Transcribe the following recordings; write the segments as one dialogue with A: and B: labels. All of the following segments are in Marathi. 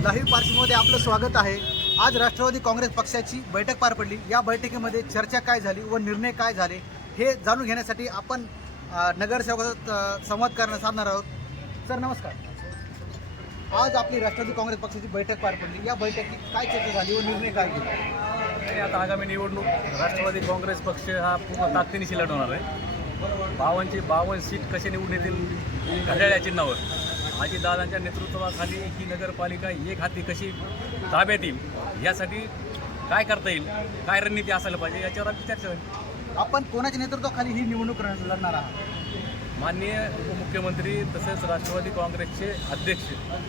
A: लाईव्ह पार्श्वमध्ये आपलं स्वागत आहे। आज राष्ट्रवादी काँग्रेस पक्षाची बैठक पार पडली। या बैठकीमध्ये चर्चा काय झाली व निर्णय काय झाले हे जाणून घेण्यासाठी आपण नगरसेवकाचा संवाद साधणार आहोत। सर नमस्कार। आज आपली राष्ट्रवादी काँग्रेस पक्षाची बैठक पार पडली। या बैठकीत काय चर्चा झाली व निर्णय काय घेतला?
B: आता आगामी निवडणूक राष्ट्रवादी काँग्रेस पक्ष हा पूर्ण ताकदीनिशी लढवणार आहे। 52 सीट कसे निवडून येतील घड्याळ्या चिन्हावर अजितदादांच्या नेतृत्वाखाली ही नगरपालिका एक हाती कशी ताब्यात येईल यासाठी काय करता येईल, काय रणनीती असायला पाहिजे याच्यावर आमची चर्चा झाली।
A: आपण कोणाच्या नेतृत्वाखाली ही निवडणूक लढणार आहात?
B: माननीय उपमुख्यमंत्री तसेच राष्ट्रवादी काँग्रेसचे अध्यक्ष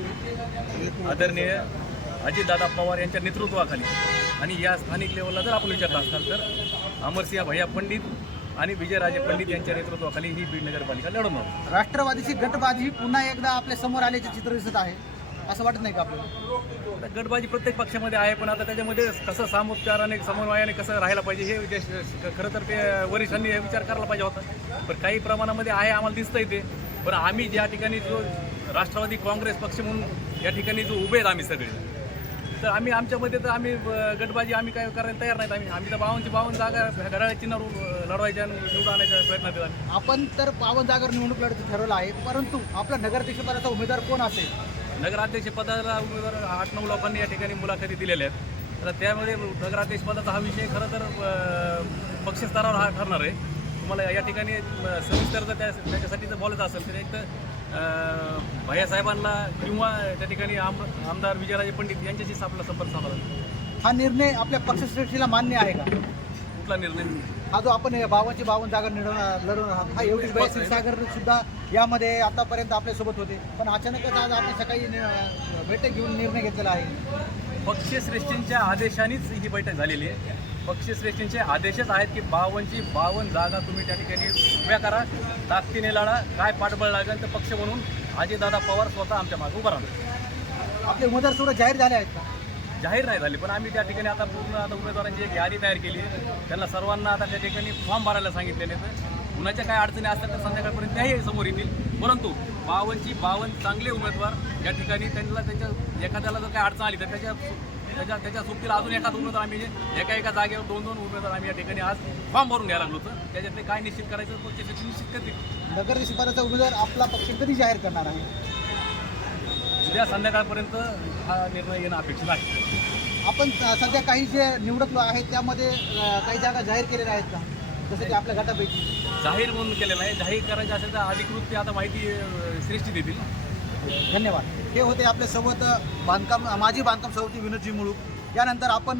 B: आदरणीय अजितदादा पवार यांच्या नेतृत्वाखाली आणि या स्थानिक लेवलला जर आपण विचारला असाल तर अमरसिंह भैया पंडित आणि विजयराजे पंडित यांच्या नेतृत्वाखाली ही बीड नगरपालिका लढवणार।
A: राष्ट्रवादीची गटबाजी पुन्हा एकदा आपल्या समोर आल्याचे चित्र दिसत आहे, असं वाटत नाही का आपल्याला?
B: गटबाजी प्रत्येक पक्षामध्ये आहे, पण आता त्याच्यामध्ये कसं सामोपचाराने समन्वयाने कसं राहायला पाहिजे हे खरं तर ते वरिष्ठांनी विचार करायला पाहिजे होता। पण काही प्रमाणामध्ये आहे, आम्हाला दिसतंय ते। पण आम्ही ज्या ठिकाणी जो राष्ट्रवादी काँग्रेस पक्ष म्हणून या ठिकाणी जो उभे आहेत आम्ही सगळे, तर आम्ही आमच्यामध्ये तर आम्ही गटबाजी आम्ही काय करायला तयार नाहीत। आम्ही तर 52 जागा घड्याळ्या चिन्हावर लढवायच्या आणि निवडून आणायच्या प्रयत्न केला।
A: आपण तर 52 जागावर निवडणूक लढायचं ठरवलं आहे, परंतु आपला नगराध्यक्षपदाचा उमेदवार कोण असेल?
B: नगराध्यक्षपदाला उमेदवार 8-9 लोकांनी या ठिकाणी मुलाखती दिलेल्या आहेत। तर त्यामध्ये नगराध्यक्षपदाचा हा विषय खरं तर पक्षस्तरावर हा ठरणार आहे। तुम्हाला या ठिकाणी सविस्तर जर त्याच्यासाठी जर बोलायचं असेल तर एक तर भैयासाहेबांना किंवा त्या ठिकाणी आमदार विजयराजे पंडित यांच्याशी आपला संपर्क साधला।
A: हा निर्णय आपल्या पक्षश्रेष्ठीला मान्य आहे का?
B: कुठला निर्णय?
A: हा जो आपण 52 जागा लढवणार आहात, हा एवढी क्षीरसागर सुद्धा यामध्ये आतापर्यंत आपल्यासोबत होते, पण अचानकच आज आपण सकाळी बैठक घेऊन निर्णय घेतलेला आहे।
B: पक्षश्रेष्ठींच्या आदेशानेच ही बैठक झालेली आहे। पक्षश्रेष्ठींचे आदेशच आहेत की 52 जागा तुम्ही त्या ठिकाणी उभ्या करा, ताकदीने लढा, काय पाठबळ लागेल तर पक्ष म्हणून अजितदादा पवार स्वतः आमच्या मागे उभा राहणार।
A: आपले उमेदवार सुद्धा जाहीर झाले आहेत का?
B: जाहीर नाही झाली, पण आम्ही त्या ठिकाणी आता पूर्ण उमेदवारांची एक यादी तयार केली आहे। त्यांना सर्वांना आता त्या ठिकाणी फॉर्म भरायला सांगितलेले आहेत। कुणाच्या काय अडचणी असतात तर संध्याकाळपर्यंत त्याही समोर येतील, परंतु 52 चांगले उमेदवार या ठिकाणी त्यांच्या एखाद्याला जर काय अडचण आली तर त्याच्या सुट्टीला अजून एखाद उमेदवार आम्ही एका जागेवर 2-2 उमेदवार आम्ही या ठिकाणी आज फॉर्म भरून घ्यायला लागलो होतं। त्याच्यातले काय निश्चित करायचं पक्ष निश्चित करतील।
A: नगराध्यक्षपदाचा उमेदवार आपला पक्ष कधी जाहीर करणार आहे?
B: उद्या संध्याकाळपर्यंत हा निर्णय येणं अपेक्षित आहे।
A: आपण सध्या काही जे निवडक आहेत त्यामध्ये काही जागा जाहीर केलेल्या आहेत का, जसं की आपल्या गटापैकी?
B: जाहीर म्हणून केलेलं आहे। जाहीर करायचं असेल तर अधिकृत ते आता माहिती श्रेष्ठी देतील।
A: धन्यवाद। हे होते आपल्यासोबत माजी बांधकाम सभापती विनोदजी मुळूक। यानंतर आपण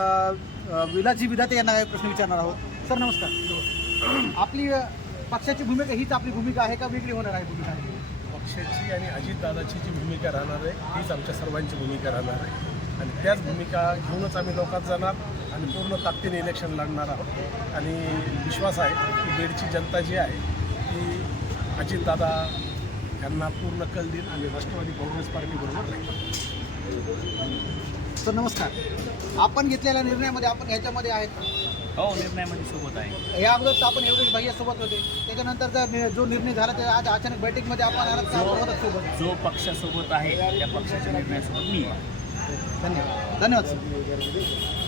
A: विलासजी विधाते यांना प्रश्न विचारणार आहोत। सर नमस्कार। आपली पक्षाची भूमिका हीच आपली भूमिका आहे का वेगळी होणार आहे भूमिका?
C: पक्षाची आणि अजितदादाची जी भूमिका राहणार आहे हीच आमच्या सर्वांची भूमिका राहणार आहे आणि त्याच भूमिका घेऊनच आम्ही लोकात जाणार आणि पूर्ण ताकदीने इलेक्शन लढणार आहोत। आणि विश्वास आहे की बीडची जनता जी आहे ती अजितदादा यांना पूर्ण कल देईल आणि राष्ट्रवादी काँग्रेस पार्टीबरोबर राहील।
A: सर नमस्कार। आपण घेतलेल्या निर्णयामध्ये आपण ह्याच्यामध्ये आहेत?
B: हो, निर्णयामध्ये सोबत आहे।
A: या अगोदर आपण एवढेच भैयासोबत होते, त्याच्यानंतर जो निर्णय झाला ते आज अचानक बैठकीमध्ये आपण आलात सोबत?
B: जो पक्षासोबत आहे त्या पक्षाच्या निर्णयासोबत मी आहे।
A: धन्यवाद। धन्यवाद सर।